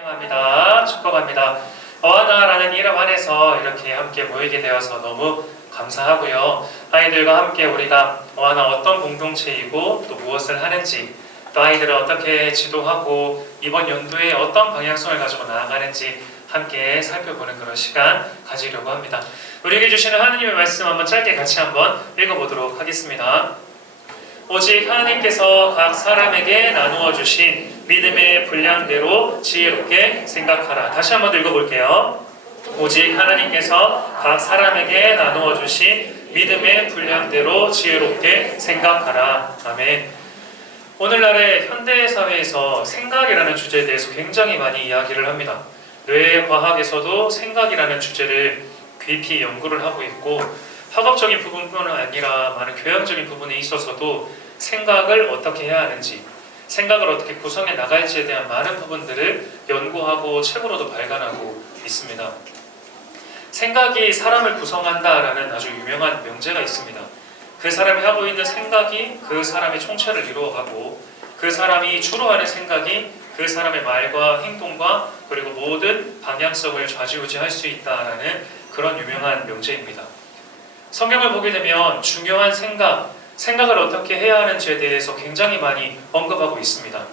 환영합니다. 축복합니다. 어하나라는 이름 안에서 이렇게 함께 모이게 되어서 너무 감사하고요. 아이들과 함께 우리가 어하나 어떤 공동체이고 또 무엇을 하는지, 또 아이들을 어떻게 지도하고 이번 연도에 어떤 방향성을 가지고 나아가는지 함께 살펴보는 그런 시간 가지려고 합니다. 우리에게 주시는 하나님의 말씀 한번 짧게 같이 한번 읽어보도록 하겠습니다. 오직 하나님께서 각 사람에게 나누어 주신 믿음의 분량대로 지혜롭게 생각하라. 다시 한번 읽어볼게요. 오직 하나님께서 각 사람에게 나누어 주신 믿음의 분량대로 지혜롭게 생각하라. 아멘. 오늘날의 현대사회에서 생각이라는 주제에 대해서 굉장히 많이 이야기를 합니다. 뇌과학에서도 생각이라는 주제를 깊이 연구를 하고 있고, 학업적인 부분뿐만 아니라 많은 교양적인 부분에 있어서도 생각을 어떻게 해야 하는지, 생각을 어떻게 구성해 나갈지에 대한 많은 부분들을 연구하고 책으로도 발간하고 있습니다. 생각이 사람을 구성한다라는 아주 유명한 명제가 있습니다. 그 사람이 하고 있는 생각이 그 사람의 총체를 이루어가고, 그 사람이 주로 하는 생각이 그 사람의 말과 행동과 그리고 모든 방향성을 좌지우지할 수 있다라는 그런 유명한 명제입니다. 성경을 보게 되면 중요한 생각을 어떻게 해야 하는지에 대해서 굉장히 많이 언급하고 있습니다.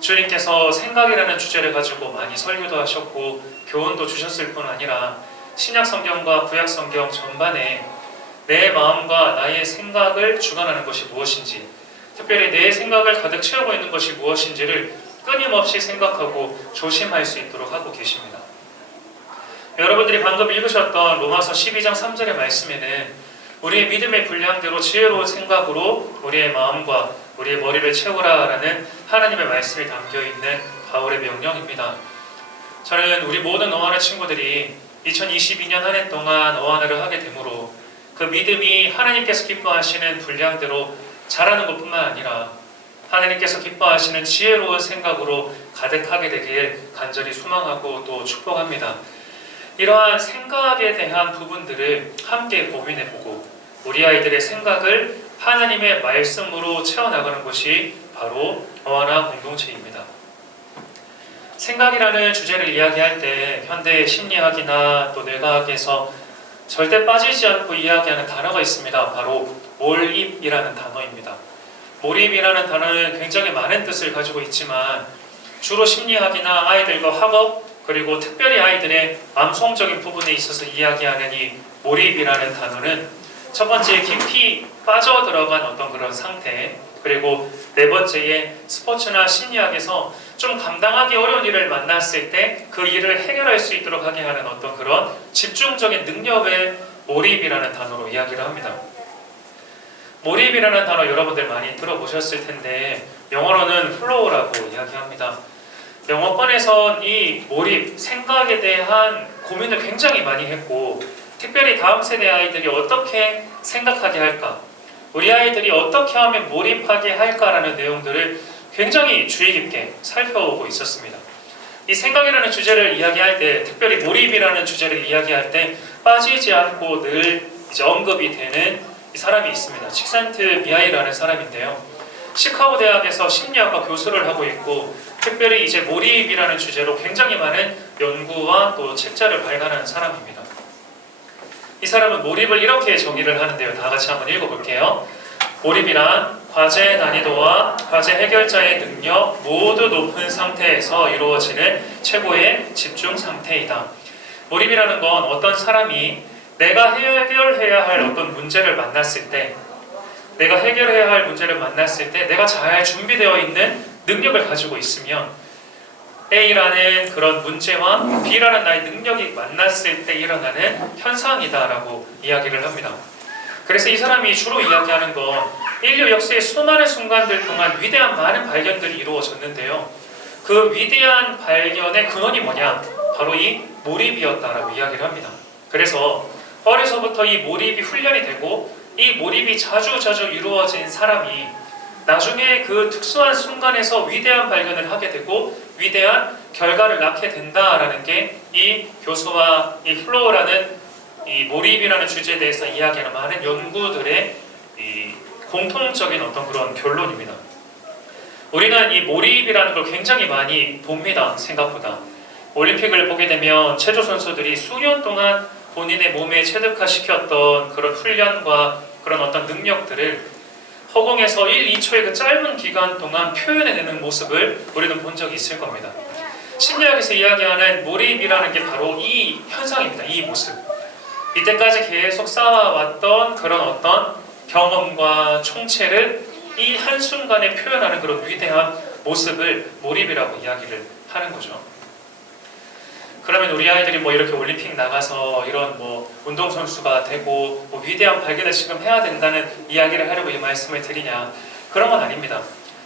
주님께서 생각이라는 주제를 가지고 많이 설교도 하셨고 교훈도 주셨을 뿐 아니라 신약 성경과 구약 성경 전반에 내 마음과 나의 생각을 주관하는 것이 무엇인지, 특별히 내 생각을 가득 채우고 있는 것이 무엇인지를 끊임없이 생각하고 조심할 수 있도록 하고 계십니다. 여러분들이 방금 읽으셨던 로마서 12장 3절의 말씀에는 우리의 믿음의 분량대로 지혜로운 생각으로 우리의 마음과 우리의 머리를 채우라라는 하나님의 말씀이 담겨있는 바울의 명령입니다. 저는 우리 모든 어하나 친구들이 2022년 한 해 동안 어하나를 하게 되므로 그 믿음이 하나님께서 기뻐하시는 분량대로 자라는 것뿐만 아니라 하나님께서 기뻐하시는 지혜로운 생각으로 가득하게 되길 간절히 소망하고 또 축복합니다. 이러한 생각에 대한 부분들을 함께 고민해보고 우리 아이들의 생각을 하나님의 말씀으로 채워나가는 것이 바로 어하나 공동체입니다. 생각이라는 주제를 이야기할 때 현대 심리학이나 또 뇌과학에서 절대 빠지지 않고 이야기하는 단어가 있습니다. 바로 몰입이라는 단어입니다. 몰입이라는 단어는 굉장히 많은 뜻을 가지고 있지만 주로 심리학이나 아이들과 학업 그리고 특별히 아이들의 암송적인 부분에 있어서 이야기하는 이 몰입이라는 단어는 첫 번째 깊이 빠져들어간 어떤 그런 상태, 그리고 네 번째에 스포츠나 심리학에서 좀 감당하기 어려운 일을 만났을 때 그 일을 해결할 수 있도록 하게 하는 어떤 그런 집중적인 능력을 몰입이라는 단어로 이야기를 합니다. 몰입이라는 단어 여러분들 많이 들어보셨을 텐데 영어로는 flow라고 이야기합니다. 영어권에선 이 몰입, 생각에 대한 고민을 굉장히 많이 했고, 특별히 다음 세대 아이들이 어떻게 생각하게 할까, 우리 아이들이 어떻게 하면 몰입하게 할까라는 내용들을 굉장히 주의 깊게 살펴보고 있었습니다. 이 생각이라는 주제를 이야기할 때, 특별히 몰입이라는 주제를 이야기할 때 빠지지 않고 늘 이제 언급이 되는 이 사람이 있습니다. 칙산트 미하이라는 사람인데요. 시카고 대학에서 심리학과 교수를 하고 있고, 특별히 이제 몰입이라는 주제로 굉장히 많은 연구와 또 책자를 발간한 사람입니다. 이 사람은 몰입을 이렇게 정의를 하는데요. 다 같이 한번 읽어볼게요. 몰입이란 과제 난이도와 과제 해결자의 능력 모두 높은 상태에서 이루어지는 최고의 집중 상태이다. 몰입이라는 건 어떤 사람이 내가 해결해야 할 어떤 문제를 만났을 때, 내가 해결해야 할 문제를 만났을 때 내가 잘 준비되어 있는 능력을 가지고 있으면 A라는 그런 문제와 B라는 나의 능력이 만났을 때 일어나는 현상이다라고 이야기를 합니다. 그래서 이 사람이 주로 이야기하는 건 인류 역사의 수많은 순간들 동안 위대한 많은 발견들이 이루어졌는데요. 그 위대한 발견의 근원이 뭐냐? 바로 이 몰입이었다라고 이야기를 합니다. 그래서 어려서부터 이 몰입이 훈련이 되고 이 몰입이 자주 이루어진 사람이 나중에 그 특수한 순간에서 위대한 발견을 하게 되고 위대한 결과를 낳게 된다라는 게 이 교수와 이 플로우라는 이 몰입이라는 주제에 대해서 이야기하는 많은 연구들의 이 공통적인 어떤 그런 결론입니다. 우리는 이 몰입이라는 걸 굉장히 많이 봅니다. 생각보다. 올림픽을 보게 되면 체조 선수들이 수년 동안 본인의 몸에 체득화시켰던 그런 훈련과 그런 어떤 능력들을 허공에서 1, 2초의 그 짧은 기간 동안 표현해내는 모습을 우리는 본 적이 있을 겁니다. 심리학에서 이야기하는 몰입이라는 게 바로 이 현상입니다. 이 모습. 이때까지 계속 쌓아왔던 그런 어떤 경험과 총체를 이 한순간에 표현하는 그런 위대한 모습을 몰입이라고 이야기를 하는 거죠. 그러면 우리 아이들이 뭐 이렇게 올림픽 나가서 이런 뭐 운동선수가 되고 뭐 위대한 발견을 지금 해야 된다는 이야기를 하려고 이 말씀을 드리냐? 그런 건 아닙니다.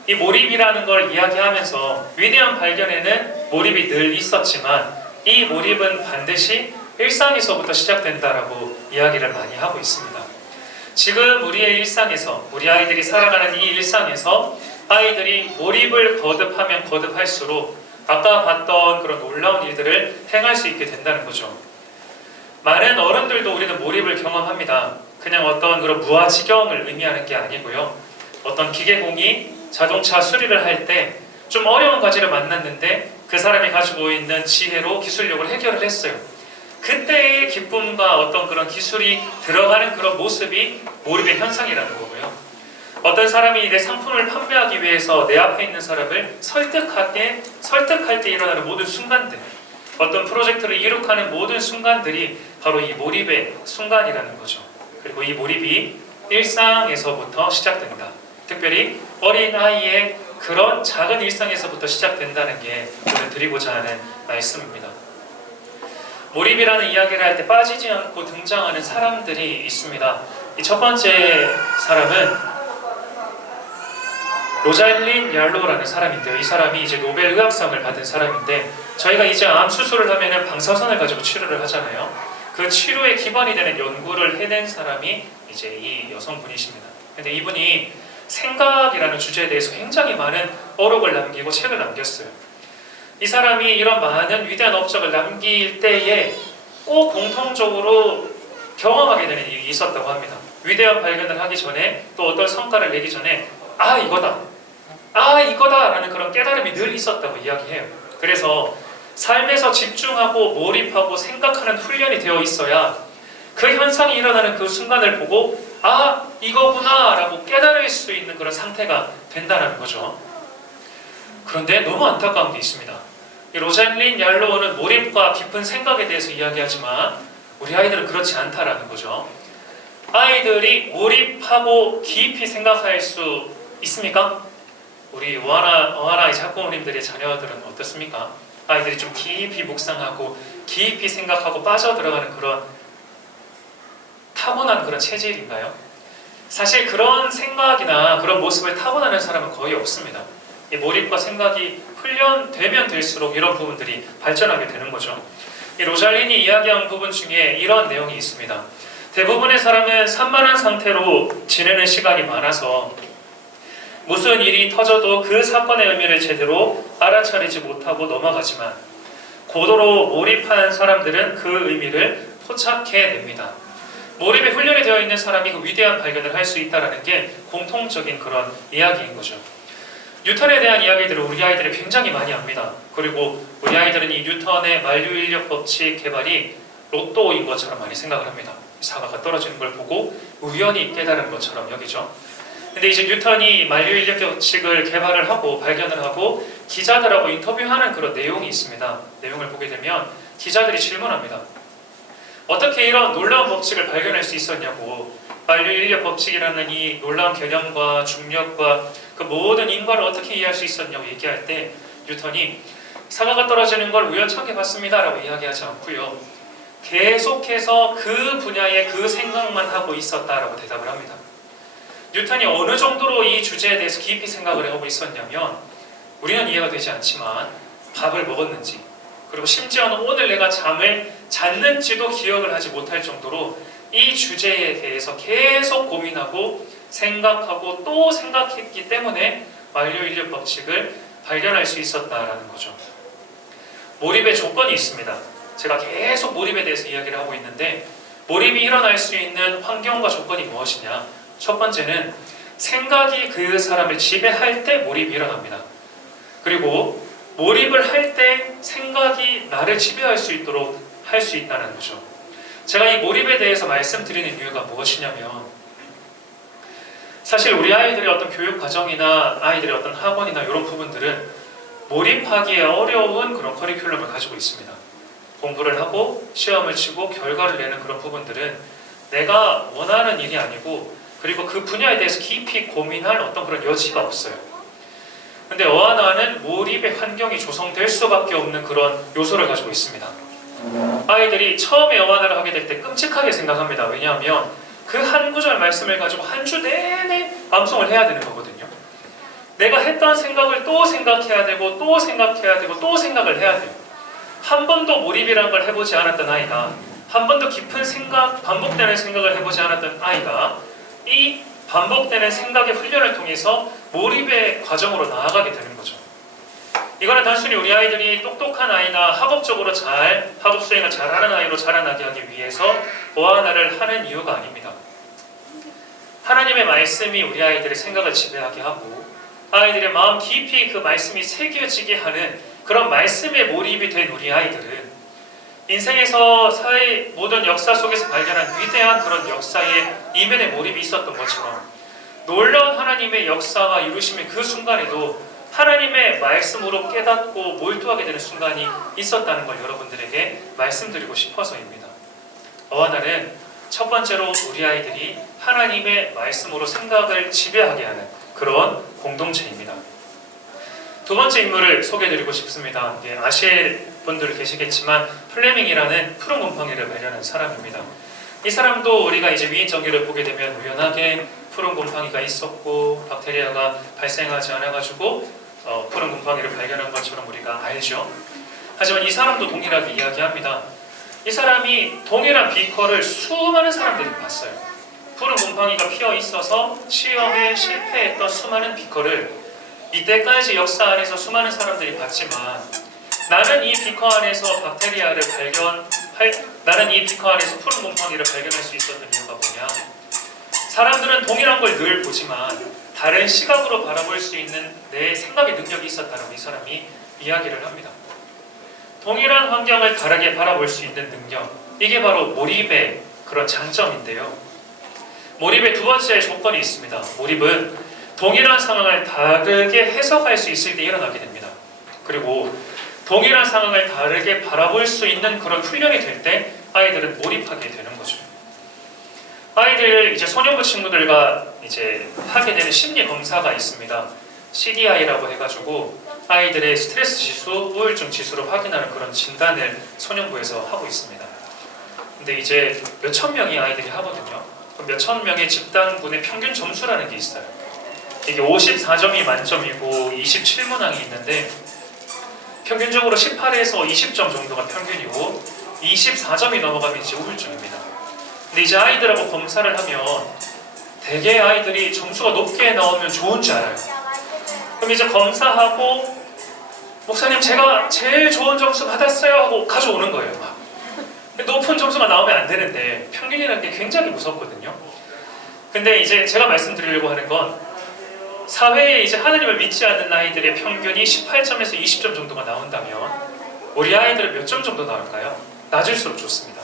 이 몰입이라는 걸 이야기하면서 위대한 발견에는 몰입이 늘 있었지만 이 몰입은 반드시 일상에서부터 시작된다라고 이야기를 많이 하고 있습니다. 지금 우리의 일상에서, 우리 아이들이 살아가는 이 일상에서 아이들이 몰입을 거듭하면 거듭할수록 아까 봤던 그런 놀라운 일들을 행할 수 있게 된다는 거죠. 많은 어른들도 우리는 몰입을 경험합니다. 그냥 어떤 그런 무아지경을 의미하는 게 아니고요. 어떤 기계공이 자동차 수리를 할 때 좀 어려운 과제를 만났는데 그 사람이 가지고 있는 지혜로 기술력을 해결을 했어요. 그때의 기쁨과 어떤 그런 기술이 들어가는 그런 모습이 몰입의 현상이라는 거고요. 어떤 사람이 내 상품을 판매하기 위해서 내 앞에 있는 사람을 설득할 때 일어나는 모든 순간들, 어떤 프로젝트를 이룩하는 모든 순간들이 바로 이 몰입의 순간이라는 거죠. 그리고 이 몰입이 일상에서부터 시작된다. 특별히 어린아이의 그런 작은 일상에서부터 시작된다는 게 오늘 드리고자 하는 말씀입니다. 몰입이라는 이야기를 할 때 빠지지 않고 등장하는 사람들이 있습니다. 이 첫 번째 사람은 로잘린 얄로라는 사람인데요. 이 사람이 이제 노벨 의학상을 받은 사람인데 저희가 이제 암 수술을 하면은 방사선을 가지고 치료를 하잖아요. 그 치료에 기반이 되는 연구를 해낸 사람이 이제 이 여성분이십니다. 근데 이분이 생각이라는 주제에 대해서 굉장히 많은 어록을 남기고 책을 남겼어요. 이 사람이 이런 많은 위대한 업적을 남길 때에 꼭 공통적으로 경험하게 되는 일이 있었다고 합니다. 위대한 발견을 하기 전에 또 어떤 성과를 내기 전에 이거다 라는 그런 깨달음이 늘 있었다고 이야기해요. 그래서 삶에서 집중하고 몰입하고 생각하는 훈련이 되어 있어야 그 현상이 일어나는 그 순간을 보고 이거구나 라고 깨달을 수 있는 그런 상태가 된다는 거죠. 그런데 너무 안타까운 게 있습니다. 이 로잘린 얄로우는 몰입과 깊은 생각에 대해서 이야기하지만 우리 아이들은 그렇지 않다라는 거죠. 아이들이 몰입하고 깊이 생각할 수 있습니까? 우리 어하나 학부모님들의 자녀들은 어떻습니까? 아이들이 좀 깊이 묵상하고 깊이 생각하고 빠져들어가는 그런 타고난 그런 체질인가요? 사실 그런 생각이나 그런 모습을 타고나는 사람은 거의 없습니다. 이 몰입과 생각이 훈련되면 될수록 이런 부분들이 발전하게 되는 거죠. 이 로잘린이 이야기한 부분 중에 이런 내용이 있습니다. 대부분의 사람은 산만한 상태로 지내는 시간이 많아서 무슨 일이 터져도 그 사건의 의미를 제대로 알아차리지 못하고 넘어가지만 고도로 몰입한 사람들은 그 의미를 포착해냅니다. 몰입에 훈련이 되어 있는 사람이 그 위대한 발견을 할 수 있다는 게 공통적인 그런 이야기인 거죠. 뉴턴에 대한 이야기들을 우리 아이들이 굉장히 많이 압니다. 그리고 우리 아이들은 이 뉴턴의 만류인력 법칙 개발이 로또인 것처럼 많이 생각을 합니다. 사과가 떨어지는 걸 보고 우연히 깨달은 것처럼 여기죠. 근데 이제 뉴턴이 만류인력 법칙을 개발을 하고 발견을 하고 기자들하고 인터뷰하는 그런 내용이 있습니다. 내용을 보게 되면 기자들이 질문합니다. 어떻게 이런 놀라운 법칙을 발견할 수 있었냐고. 만류인력 법칙이라는 이 놀라운 개념과 중력과 그 모든 인과를 어떻게 이해할 수 있었냐고 얘기할 때 뉴턴이 사과가 떨어지는 걸 우연찮게 봤습니다 라고 이야기하지 않고요. 계속해서 그 분야의 그 생각만 하고 있었다라고 대답을 합니다. 뉴턴이 어느 정도로 이 주제에 대해서 깊이 생각을 하고 있었냐면 우리는 이해가 되지 않지만 밥을 먹었는지 그리고 심지어는 오늘 내가 잠을 잤는지도 기억을 하지 못할 정도로 이 주제에 대해서 계속 고민하고 생각하고 또 생각했기 때문에 만류인력 법칙을 발견할 수 있었다라는 거죠. 몰입의 조건이 있습니다. 제가 계속 몰입에 대해서 이야기를 하고 있는데 몰입이 일어날 수 있는 환경과 조건이 무엇이냐? 첫 번째는 생각이 그 사람을 지배할 때 몰입이 일어납니다. 그리고 몰입을 할 때 생각이 나를 지배할 수 있도록 할 수 있다는 거죠. 제가 이 몰입에 대해서 말씀드리는 이유가 무엇이냐면, 사실 우리 아이들의 어떤 교육 과정이나 아이들의 어떤 학원이나 이런 부분들은 몰입하기에 어려운 그런 커리큘럼을 가지고 있습니다. 공부를 하고 시험을 치고 결과를 내는 그런 부분들은 내가 원하는 일이 아니고, 그리고 그 분야에 대해서 깊이 고민할 어떤 그런 여지가 없어요. 근데 어하나는 몰입의 환경이 조성될 수밖에 없는 그런 요소를 가지고 있습니다. 아이들이 처음에 어하나를 하게 될 때 끔찍하게 생각합니다. 왜냐하면 그 한 구절 말씀을 가지고 한 주 내내 암송을 해야 되는 거거든요. 내가 했던 생각을 또 생각해야 되고 또 생각해야 되고 또 생각을 해야 돼요. 한 번도 몰입이라는 걸 해보지 않았던 아이가, 한 번도 깊은 생각, 반복되는 생각을 해보지 않았던 아이가 이 반복되는 생각의 훈련을 통해서 몰입의 과정으로 나아가게 되는 거죠. 이거는 단순히 우리 아이들이 똑똑한 아이나 학업 수행을 잘하는 아이로 자라나게 하기 위해서 어하나를 하는 이유가 아닙니다. 하나님의 말씀이 우리 아이들의 생각을 지배하게 하고 아이들의 마음 깊이 그 말씀이 새겨지게 하는 그런 말씀에 몰입이 된 우리 아이들은 인생에서 사회 모든 역사 속에서 발견한 위대한 그런 역사의 이면에 몰입이 있었던 것처럼 놀라운 하나님의 역사와 이루심의 그 순간에도 하나님의 말씀으로 깨닫고 몰두하게 되는 순간이 있었다는 걸 여러분들에게 말씀드리고 싶어서입니다. 어하나는 첫 번째로 우리 아이들이 하나님의 말씀으로 생각을 지배하게 하는 그런 공동체입니다. 두 번째 인물을 소개해드리고 싶습니다. 아실 분들 계시겠지만 플레밍이라는 푸른 곰팡이를 발견한 사람입니다. 이 사람도 우리가 이제 위인전기를 보게 되면 우연하게 푸른 곰팡이가 있었고 박테리아가 발생하지 않아가지고 푸른 곰팡이를 발견한 것처럼 우리가 알죠. 하지만 이 사람도 동일하게 이야기합니다. 이 사람이 동일한 비커를 수많은 사람들이 봤어요. 푸른 곰팡이가 피어 있어서 시험에 실패했던 수많은 비커를 이때까지 역사 안에서 수많은 사람들이 봤지만 나는 이 비커 안에서 나는 이 비커 안에서 푸른 곰팡이를 발견할 수 있었던 이유가 뭐냐? 사람들은 동일한 걸 늘 보지만 다른 시각으로 바라볼 수 있는 내 생각의 능력이 있었다는 이 사람이 이야기를 합니다. 동일한 환경을 다르게 바라볼 수 있는 능력, 이게 바로 몰입의 그런 장점인데요. 몰입의 두 번째 조건이 있습니다. 몰입은 동일한 상황을 다르게 해석할 수 있을 때 일어나게 됩니다. 그리고 동일한 상황을 다르게 바라볼 수 있는 그런 훈련이 될 때 아이들은 몰입하게 되는 거죠. 아이들 이제 소년부 친구들과 이제 하게 되는 심리 검사가 있습니다. CDI라고 해가지고 아이들의 스트레스 지수, 우울증 지수를 확인하는 그런 진단을 소년부에서 하고 있습니다. 근데 이제 몇천 명의 아이들이 하거든요. 몇천 명의 집단군의 평균 점수라는 게 있어요. 이게 54점이 만점이고 27문항이 있는데 평균적으로 18에서 20점 정도가 평균이고 24점이 넘어가면 이제 우울증입니다. 근데 이제 아이들하고 검사를 하면 대개 아이들이 점수가 높게 나오면 좋은 줄 알아요. 그럼 이제 검사하고 목사님 제가 제일 좋은 점수 받았어요 하고 가져오는 거예요. 막. 높은 점수가 나오면 안 되는데 평균이라는 게 굉장히 무섭거든요. 근데 이제 제가 말씀드리려고 하는 건 사회에 이제 하나님을 믿지 않는 아이들의 평균이 18점에서 20점 정도가 나온다면 우리 아이들은 몇 점 정도 나올까요? 낮을수록 좋습니다.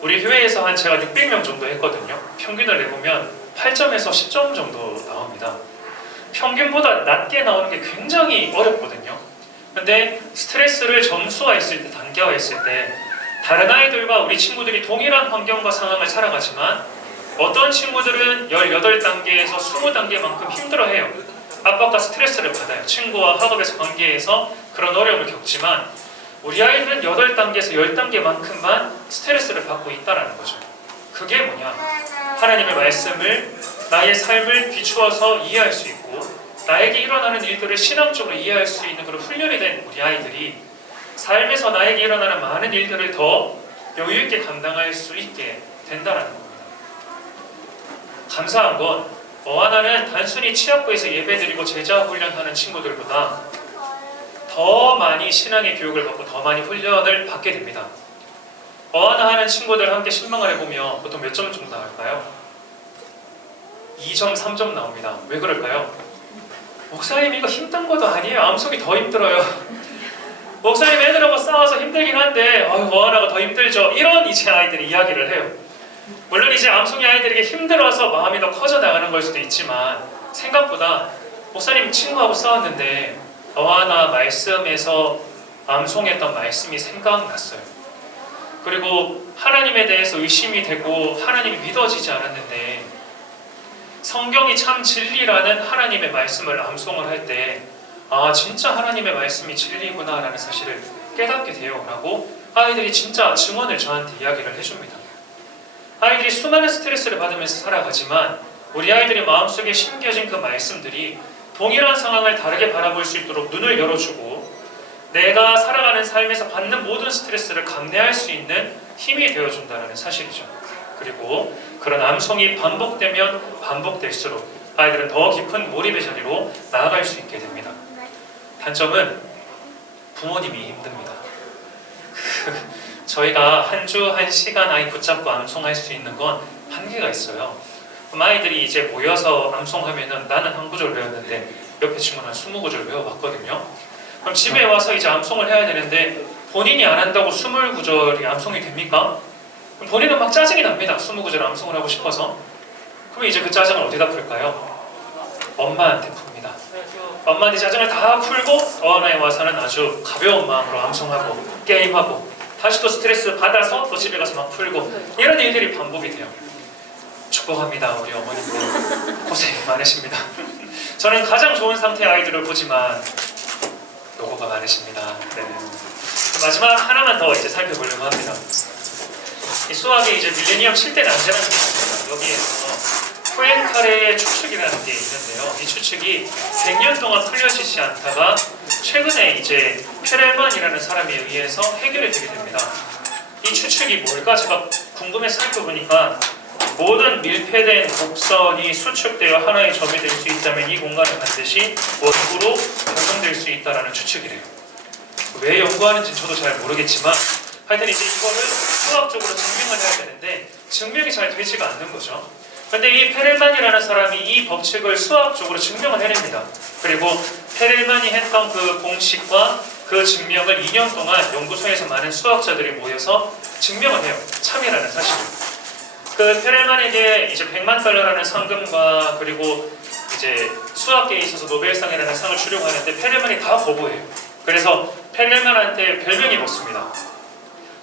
우리 교회에서 한 제가 600명 정도 했거든요. 평균을 내보면 8점에서 10점 정도 나옵니다. 평균보다 낮게 나오는 게 굉장히 어렵거든요. 근데 스트레스를 점수화 했을 때, 단계화 했을 때 다른 아이들과 우리 친구들이 동일한 환경과 상황을 살아가지만 어떤 친구들은 18단계에서 20단계만큼 힘들어해요. 압박과 스트레스를 받아요. 친구와 학업에서 관계에서 그런 어려움을 겪지만 우리 아이들은 8단계에서 10단계만큼만 스트레스를 받고 있다는 거죠. 그게 뭐냐? 하나님의 말씀을 나의 삶을 비추어서 이해할 수 있고 나에게 일어나는 일들을 신앙적으로 이해할 수 있는 그런 훈련이 된 우리 아이들이 삶에서 나에게 일어나는 많은 일들을 더 여유 있게 감당할 수 있게 된다는 겁니다. 감사한 건 어하나는 단순히 취학부에서 예배드리고 제자 훈련하는 친구들보다 더 많이 신앙의 교육을 받고 더 많이 훈련을 받게 됩니다. 어하나 하는 친구들 함께 신방을 해보면 보통 몇 점 정도 나올까요? 2점, 3점 나옵니다. 왜 그럴까요? 목사님 이거 힘든 것도 아니에요. 암송이 더 힘들어요. 목사님 애들하고 싸워서 힘들긴 한데 어하나가 더 힘들죠. 이런 이제 아이들이 이야기를 해요. 물론 이제 암송이 아이들에게 힘들어서 마음이 더 커져 나가는 걸 수도 있지만 생각보다 목사님 친구하고 싸웠는데 어하나 말씀에서 암송했던 말씀이 생각났어요. 그리고 하나님에 대해서 의심이 되고 하나님이 믿어지지 않았는데 성경이 참 진리라는 하나님의 말씀을 암송을 할 때 진짜 하나님의 말씀이 진리구나 라는 사실을 깨닫게 돼요 라고 아이들이 진짜 증언을 저한테 이야기를 해줍니다. 아이들이 수많은 스트레스를 받으면서 살아가지만 우리 아이들의 마음속에 심겨진 그 말씀들이 동일한 상황을 다르게 바라볼 수 있도록 눈을 열어주고 내가 살아가는 삶에서 받는 모든 스트레스를 감내할 수 있는 힘이 되어준다는 사실이죠. 그리고 그런 암송이 반복되면 반복될수록 아이들은 더 깊은 몰입의 자리로 나아갈 수 있게 됩니다. 단점은 부모님이 힘듭니다. 저희가 한 주 한 시간 아이 붙잡고 암송할 수 있는 건 한계가 있어요. 그럼 아이들이 이제 모여서 암송하면은 나는 한 구절 외웠는데 옆에 친구는 한 20구절 외워봤거든요. 그럼 집에 와서 이제 암송을 해야 되는데 본인이 안 한다고 20구절이 암송이 됩니까? 그럼 본인은 막 짜증이 납니다. 20구절 암송을 하고 싶어서. 그럼 이제 그 짜증을 어디다 풀까요? 엄마한테 풉니다. 엄마한테 짜증을 다 풀고 어하나에 와서는 아주 가벼운 마음으로 암송하고 게임하고 다시 또 스트레스 받아서 또 집에 가서 막 풀고 이런 일들이 반복이 돼요. 축복합니다. 우리 어머님들 고생 많으십니다. 저는 가장 좋은 상태의 아이들을 보지만 노고가 많으십니다. 네. 마지막 하나만 더 이제 살펴보려고 합니다. 이 수학에 이제 밀레니엄 7대 난제라는 게 있습니다. 여기에서 포엔카레의 추측이라는 게 있는데요. 이 추측이 100년 동안 풀려지지 않다가 최근에 이제 페렐만이라는 사람에 의해서 해결이 되게 됩니다. 이 추측이 뭘까? 제가 궁금해서 살펴보니까 모든 밀폐된 곡선이 수축되어 하나의 점이 될 수 있다면 이 공간은 반드시 원구로 적용될 수 있다는 추측이래요. 왜 연구하는지 저도 잘 모르겠지만 하여튼 이제 이거를 수학적으로 증명을 해야 되는데 증명이 잘 되지가 않는 거죠. 그런데 이 페렐만이라는 사람이 이 법칙을 수학적으로 증명을 해냅니다. 그리고 페렐만이 했던 그 공식과 그 증명을 2년 동안 연구소에서 많은 수학자들이 모여서 증명을 해요. 참이라는 사실을. 그 페렐만에게 이제 100만 달러라는 상금과 그리고 이제 수학계에 있어서 노벨상이라는 상을 주려고 하는데 페렐만이 다 거부해요. 그래서 페렐만한테 별명이 붙습니다.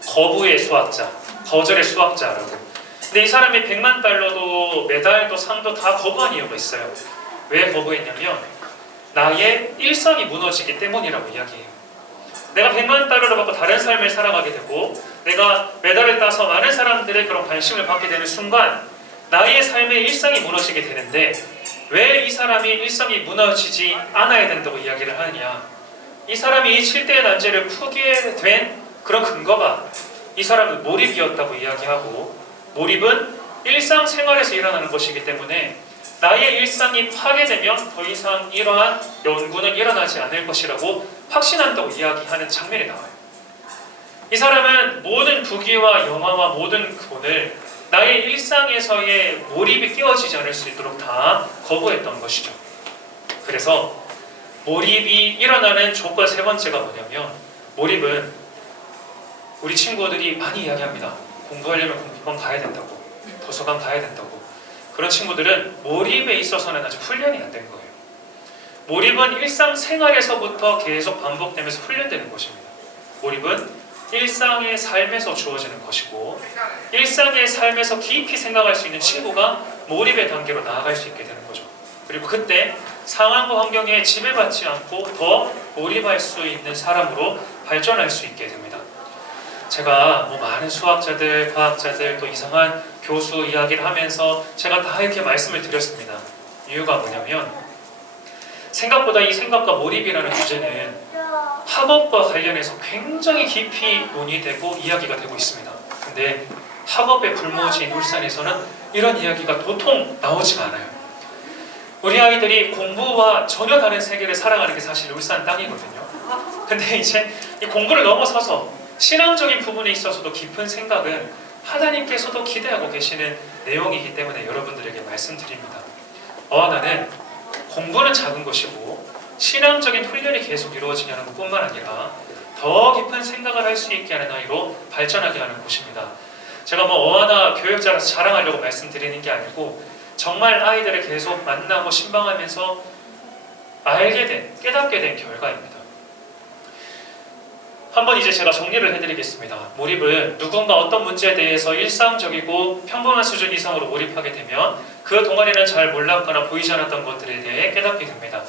거부의 수학자, 거절의 수학자라고. 근데 이 사람이 100만 달러도 메달도 상도 다 거부한 이유가 있어요. 왜 거부했냐면 나의 일상이 무너지기 때문이라고 이야기해요. 내가 100만 달러를 받고 다른 삶을 살아가게 되고 내가 메달을 따서 많은 사람들의 그런 관심을 받게 되는 순간 나의 삶의 일상이 무너지게 되는데 왜 이 사람이 일상이 무너지지 않아야 된다고 이야기를 하느냐. 이 사람이 이 7대의 난제를 풀게 된 그런 근거가 이 사람은 몰입이었다고 이야기하고 몰입은 일상생활에서 일어나는 것이기 때문에 나의 일상이 파괴되면 더 이상 이러한 연구는 일어나지 않을 것이라고 확신한다고 이야기하는 장면이 나와요. 이 사람은 모든 부귀와 영화와 모든 돈을 나의 일상에서의 몰입이 끼워지지 않을 수 있도록 다 거부했던 것이죠. 그래서 몰입이 일어나는 조건 세 번째가 뭐냐면 몰입은 우리 친구들이 많이 이야기합니다. 공부하려면 공부방 가야 된다고, 도서관 가야 된다고. 그런 친구들은 몰입에 있어서는 아직 훈련이 안 된 거예요. 몰입은 일상생활에서부터 계속 반복되면서 훈련되는 것입니다. 몰입은 일상의 삶에서 주어지는 것이고 일상의 삶에서 깊이 생각할 수 있는 친구가 몰입의 단계로 나아갈 수 있게 되는 거죠. 그리고 그때 상황과 환경에 지배받지 않고 더 몰입할 수 있는 사람으로 발전할 수 있게 됩니다. 제가 많은 수학자들, 과학자들, 또 이상한 교수 이야기를 하면서 제가 다 이렇게 말씀을 드렸습니다. 이유가 뭐냐면 생각보다 이 생각과 몰입이라는 주제는 학업과 관련해서 굉장히 깊이 논의되고 이야기가 되고 있습니다. 근데 학업의 불모지인 울산에서는 이런 이야기가 도통 나오지가 않아요. 우리 아이들이 공부와 전혀 다른 세계를 살아가는 게 사실 울산 땅이거든요. 근데 이제 이 공부를 넘어서서 신앙적인 부분에 있어서도 깊은 생각은 하나님께서도 기대하고 계시는 내용이기 때문에 여러분들에게 말씀드립니다. 어하나는 공부는 작은 것이고 신앙적인 훈련이 계속 이루어지냐는 것뿐만 아니라 더 깊은 생각을 할 수 있게 하는 아이로 발전하게 하는 곳입니다. 제가 어하나 교육자라서 자랑하려고 말씀드리는 게 아니고 정말 아이들을 계속 만나고 신방하면서 알게 된, 깨닫게 된 결과입니다. 한번 이제 제가 정리를 해드리겠습니다. 몰입은 누군가 어떤 문제에 대해서 일상적이고 평범한 수준 이상으로 몰입하게 되면 그 동안에는 잘 몰랐거나 보이지 않았던 것들에 대해 깨닫게 됩니다.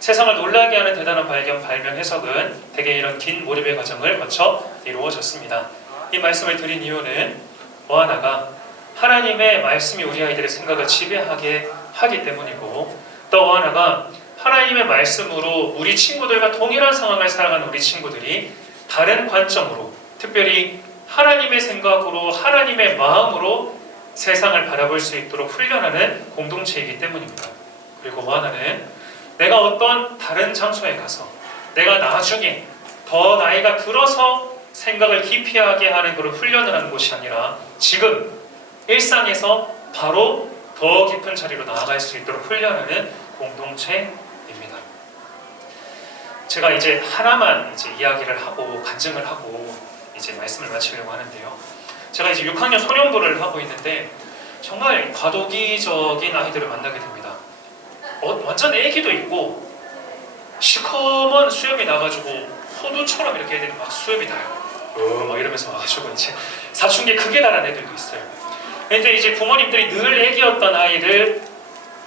세상을 놀라게 하는 대단한 발견, 발명, 해석은 대개 이런 긴 몰입의 과정을 거쳐 이루어졌습니다. 이 말씀을 드린 이유는 어하나가 하나님의 말씀이 우리 아이들의 생각을 지배하게 하기 때문이고, 또 어하나가 하나님의 말씀으로 우리 친구들과 동일한 상황을 살아가는 우리 친구들이 다른 관점으로, 특별히 하나님의 생각으로, 하나님의 마음으로 세상을 바라볼 수 있도록 훈련하는 공동체이기 때문입니다. 그리고 어하나는 내가 어떤 다른 장소에 가서 내가 나중에 더 나이가 들어서 생각을 깊이하게 하는 그런 훈련을 하는 곳이 아니라 지금 일상에서 바로 더 깊은 자리로 나아갈 수 있도록 훈련하는 공동체입니다. 제가 이제 하나만 이야기를 하고 간증을 하고 이제 말씀을 마치려고 하는데요. 제가 이제 6학년 소년부를 하고 있는데 정말 과도기적인 아이들을 만나게 됩니다. 완전 애기도 있고 시커먼 수염이 나가지고 호두처럼 이렇게 애들이 막 수염이 나요. 막 이러면서 와가지고 이제 사춘기에 크게 자란 애들도 있어요. 근데 이제 부모님들이 늘 애기였던 아이를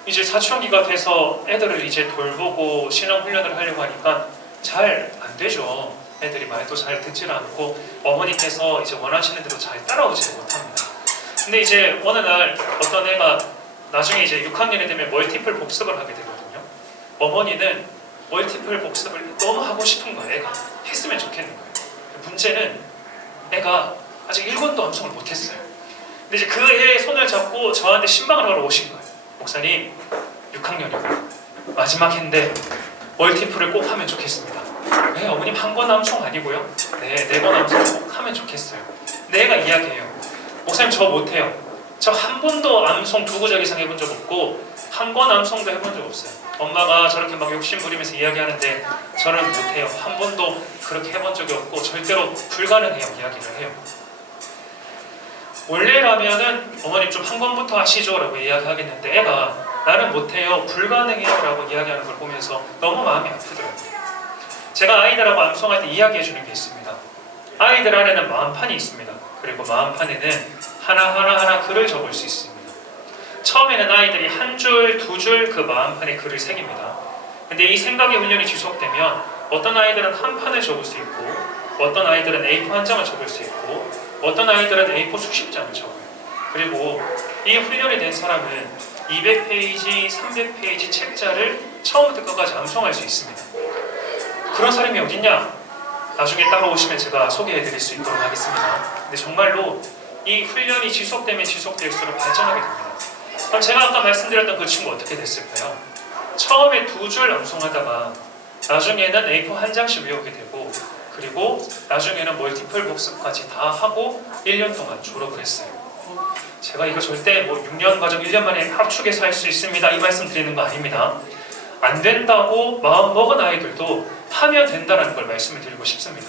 이제 사춘기가 돼서 애들을 이제 돌보고 신앙 훈련을 하려고 하니까 잘 안 되죠. 애들이 말도 잘 듣질 않고 어머니께서 이제 원하시는 대로 잘 따라오지 못합니다. 근데 이제 어느 날 어떤 애가 나중에 이제 6학년이 되면 멀티플 복습을 하게 되거든요. 어머니는 멀티플 복습을 너무 하고 싶은 거예요. 애가 했으면 좋겠는 거예요. 문제는 애가 아직 1권도 암송을 못했어요. 근데 이제 그 애의 손을 잡고 저한테 신방을 하러 오신 거예요. 목사님, 6학년이고 마지막 해인데 멀티플을 꼭 하면 좋겠습니다. 네, 어머님 한 권 암송 아니고요. 네, 4권 암송 꼭 하면 좋겠어요. 근데 애가 이야기해요. 목사님 저 못해요. 저 한 번도 암송 2구절 이상 해본 적 없고 한 권 암송도 해본 적 없어요. 엄마가 저렇게 막 욕심 부리면서 이야기하는데 저는 못해요. 한 번도 그렇게 해본 적이 없고 절대로 불가능해요. 이야기를 해요. 원래라면은 어머님 좀 한 권부터 하시죠 라고 이야기하겠는데 애가 나는 못해요. 불가능해요 라고 이야기하는 걸 보면서 너무 마음이 아프더라고요. 제가 아이들하고 암송할 때 이야기해 주는 게 있습니다. 아이들 안에는 마음판이 있습니다. 그리고 마음판에는 하나 글을 적을 수 있습니다. 처음에는 아이들이 한 줄, 2줄 그 마음판에 글을 새깁니다. 근데 이 생각의 훈련이 지속되면 어떤 아이들은 한 판을 적을 수 있고 어떤 아이들은 A4 한 장을 적을 수 있고 어떤 아이들은 A4 수십 장을 적어요. 그리고 이 훈련이 된 사람은 200페이지, 300페이지 책자를 처음부터 끝까지 암송할 수 있습니다. 그런 사람이 어딨냐? 나중에 따라오시면 제가 소개해드릴 수 있도록 하겠습니다. 근데 정말로 이 훈련이 지속되면 지속될수록 발전하게 됩니다. 그럼 제가 아까 말씀드렸던 그 친구 어떻게 됐을까요? 처음에 2줄 암송하다가 나중에는 A4 한 장씩 외우게 되고 그리고 나중에는 멀티플 복습까지 다 하고 1년 동안 졸업을 했어요. 제가 이거 절대 6년 과정 1년 만에 합축해서 할 수 있습니다 이 말씀 드리는 거 아닙니다. 안 된다고 마음 먹은 아이들도 하면 된다는 걸 말씀을 드리고 싶습니다.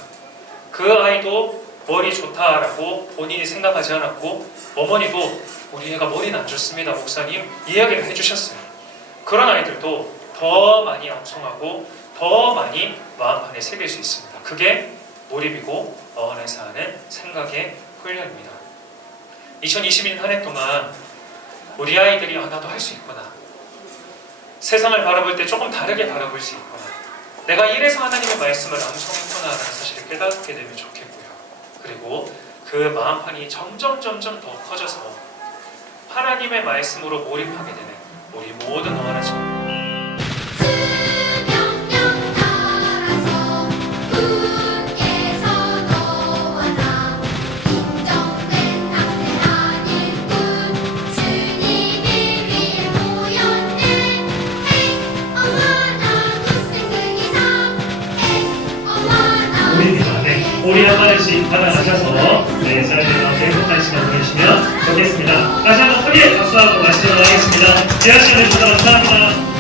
그 아이도 머리 좋다라고 본인이 생각하지 않았고 어머니도 우리 애가 머리는 안 좋습니다 목사님 이야기를 해주셨어요. 그런 아이들도 더 많이 암송하고 더 많이 마음판에 새길 수 있습니다. 그게 몰입이고 어안에서 하는 생각의 훈련입니다. 2021년 한 해 동안 우리 아이들이 나도 할 수 있구나, 세상을 바라볼 때 조금 다르게 바라볼 수 있구나, 내가 이래서 하나님의 말씀을 암송했구나 라는 사실을 깨닫게 되면 좋겠고요. 그리고 그 마음판이 점점 더 커져서 하나님의 말씀으로 몰입하게 되는 우리 모든 어안의 친구들 우리 한 마디씩 받아가셔서 썰매와 행복한 시간 보내시면 좋겠습니다. 다시 한번 크게 박수하고 마치도록 하겠습니다. 지하 시간에 주셔서 감사합니다.